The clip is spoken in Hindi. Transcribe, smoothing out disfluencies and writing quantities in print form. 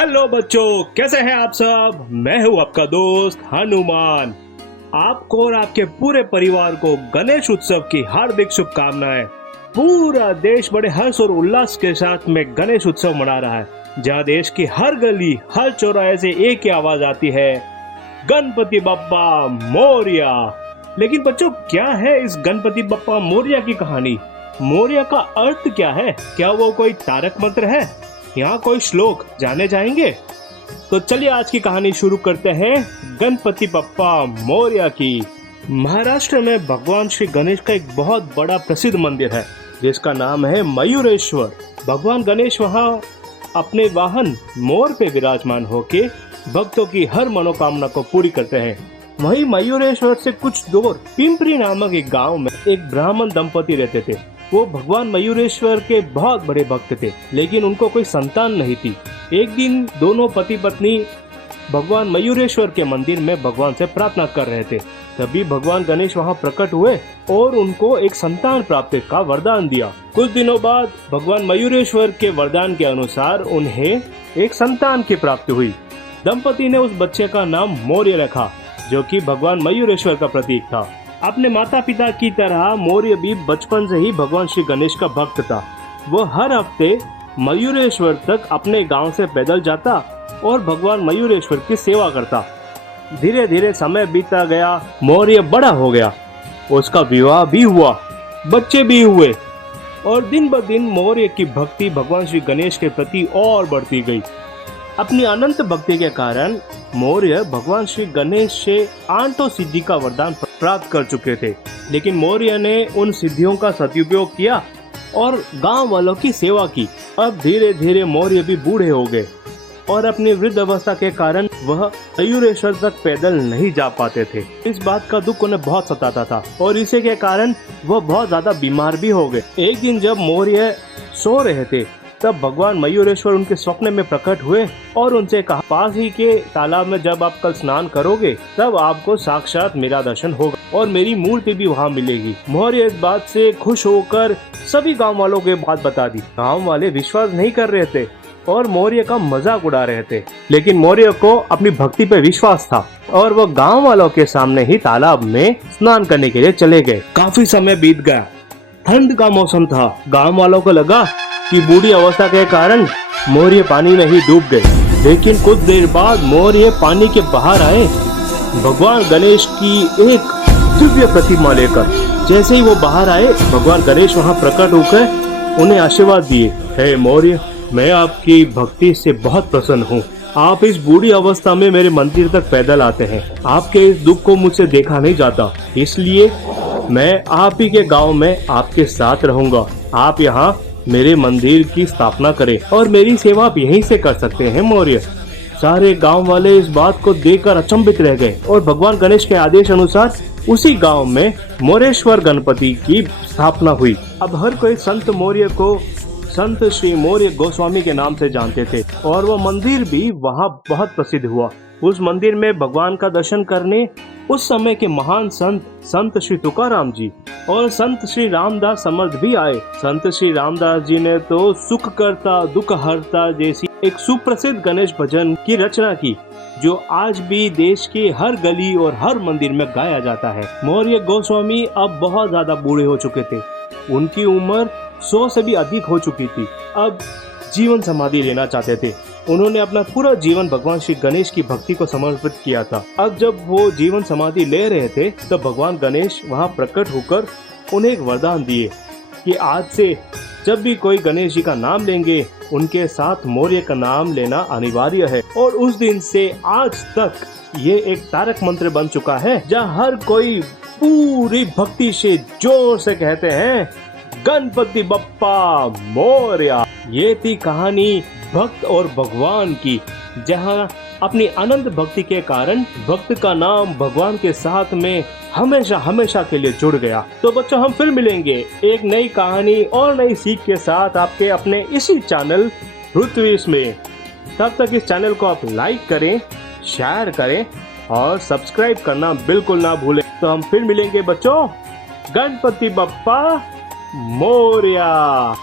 हेलो बच्चों, कैसे हैं आप सब। मैं हूं आपका दोस्त हनुमान। आपको और आपके पूरे परिवार को गणेश उत्सव की हार्दिक शुभकामनाएं। पूरा देश बड़े हर्ष और उल्लास के साथ में गणेश उत्सव मना रहा है, जहां देश की हर गली हर चौराहे से एक ही आवाज आती है, गणपति बप्पा मोरया। लेकिन बच्चों, क्या है इस गणपति बप्पा मोरया की कहानी। मोरया का अर्थ क्या है? क्या वो कोई तारक मंत्र है? यहाँ कोई श्लोक जाने जाएंगे? तो चलिए आज की कहानी शुरू करते हैं गणपति बप्पा मोरया की। महाराष्ट्र में भगवान श्री गणेश का एक बहुत बड़ा प्रसिद्ध मंदिर है, जिसका नाम है मयूरेश्वर। भगवान गणेश वहाँ अपने वाहन मोर पे विराजमान होके भक्तों की हर मनोकामना को पूरी करते हैं। वहीं मयूरेश्वर से कुछ दूर पिंपरी नामक एक गांव में एक ब्राह्मण दंपति रहते थे। वो भगवान मयूरेश्वर के बहुत बड़े भक्त थे, लेकिन उनको कोई संतान नहीं थी। एक दिन दोनों पति पत्नी भगवान मयूरेश्वर के मंदिर में भगवान से प्रार्थना कर रहे थे। तभी भगवान गणेश वहां प्रकट हुए और उनको एक संतान प्राप्ति का वरदान दिया। कुछ दिनों बाद भगवान मयूरेश्वर के वरदान के अनुसार उन्हें एक संतान की प्राप्ति हुई। दंपति ने उस बच्चे का नाम मोरया रखा, जो कि भगवान मयूरेश्वर का प्रतीक था। अपने माता पिता की तरह मोरया भी बचपन से ही भगवान श्री गणेश का भक्त था। वो हर हफ्ते मयूरेश्वर तक अपने गांव से पैदल जाता और भगवान मयूरेश्वर की सेवा करता। धीरे धीरे समय बीतता गया, मोरया बड़ा हो गया, उसका विवाह भी हुआ, बच्चे भी हुए और दिन ब दिन मोरया की भक्ति भगवान श्री गणेश के प्रति और बढ़ती गई। अपनी अनंत भक्ति के कारण मोरया भगवान श्री गणेश से 8 सिद्धि का वरदान प्राप्त कर चुके थे। लेकिन मोरया ने उन सिद्धियों का सदुपयोग किया और गांव वालों की सेवा की। अब धीरे धीरे मोरया भी बूढ़े हो गए और अपनी वृद्ध अवस्था के कारण वह मयूरेश्वर तक पैदल नहीं जा पाते थे। इस बात का दुख उन्हें बहुत सताता था और इसी के कारण वह बहुत ज्यादा बीमार भी हो गए। एक दिन जब मोरया सो रहे थे, तब भगवान मयूरेश्वर उनके स्वप्न में प्रकट हुए और उनसे कहा, पास ही के तालाब में जब आप कल स्नान करोगे तब आपको साक्षात मेरा दर्शन होगा और मेरी मूर्ति भी वहाँ मिलेगी। मोरया इस बात से खुश होकर सभी गांव वालों को बात बता दी। गांव वाले विश्वास नहीं कर रहे थे और मोरया का मजाक उड़ा रहे थे, लेकिन मोरया को अपनी भक्ति पे विश्वास था और वो गाँव वालों के सामने ही तालाब में स्नान करने के लिए चले गए। काफी समय बीत गया, ठंड का मौसम था। गाँव वालों को लगा कि बूढ़ी अवस्था के कारण मोरया पानी में ही डूब गए। लेकिन कुछ देर बाद मोरया पानी के बाहर आए, भगवान गणेश की एक दिव्य प्रतिमा लेकर। जैसे ही वो बाहर आए, भगवान गणेश वहां प्रकट होकर उन्हें आशीर्वाद दिए। हे मोरया, मैं आपकी भक्ति से बहुत प्रसन्न हूँ। आप इस बूढ़ी अवस्था में मेरे मंदिर तक पैदल आते हैं। आपके इस दुख को मुझसे देखा नहीं जाता, इसलिए मैं आप ही के गाँव में आपके साथ रहूंगा। आप यहाँ मेरे मंदिर की स्थापना करें और मेरी सेवा आप यहीं से कर सकते हैं मोरया। सारे गांव वाले इस बात को देखकर अचंभित रह गए और भगवान गणेश के आदेश अनुसार उसी गांव में मोरेश्वर गणपति की स्थापना हुई। अब हर कोई संत मोरया को संत श्री मोरया गोस्वामी के नाम से जानते थे और वह मंदिर भी वहाँ बहुत प्रसिद्ध हुआ। उस मंदिर में भगवान का दर्शन करने उस समय के महान संत श्री तुकाराम जी और संत श्री रामदास समर्थ भी आए। संत श्री रामदास जी ने तो सुख करता दुख हरता जैसी एक सुप्रसिद्ध गणेश भजन की रचना की, जो आज भी देश के हर गली और हर मंदिर में गाया जाता है। मोरया गोस्वामी अब बहुत ज्यादा बूढ़े हो चुके थे, उनकी उम्र 100 से भी अधिक हो चुकी थी। अब जीवन समाधि लेना चाहते थे। उन्होंने अपना पूरा जीवन भगवान श्री गणेश की भक्ति को समर्पित किया था। अब जब वो जीवन समाधि ले रहे थे, तब भगवान गणेश वहां प्रकट होकर उन्हें एक वरदान दिए कि आज से जब भी कोई गणेश जी का नाम लेंगे, उनके साथ मोरया का नाम लेना अनिवार्य है। और उस दिन से आज तक ये एक तारक मंत्र बन चुका है, जहाँ हर कोई पूरी भक्ति से जोर से कहते हैं, गणपति बप्पा मोरया। ये थी कहानी भक्त और भगवान की, जहाँ अपनी अनंत भक्ति के कारण भक्त का नाम भगवान के साथ में हमेशा हमेशा के लिए जुड़ गया। तो बच्चों, हम फिर मिलेंगे एक नई कहानी और नई सीख के साथ आपके अपने इसी चैनल पृथ्वीश में। तब तक इस चैनल को आप लाइक करें, शेयर करें और सब्सक्राइब करना बिल्कुल ना भूलें। तो हम फिर मिलेंगे बच्चों। गणपति बप्पा मोरया।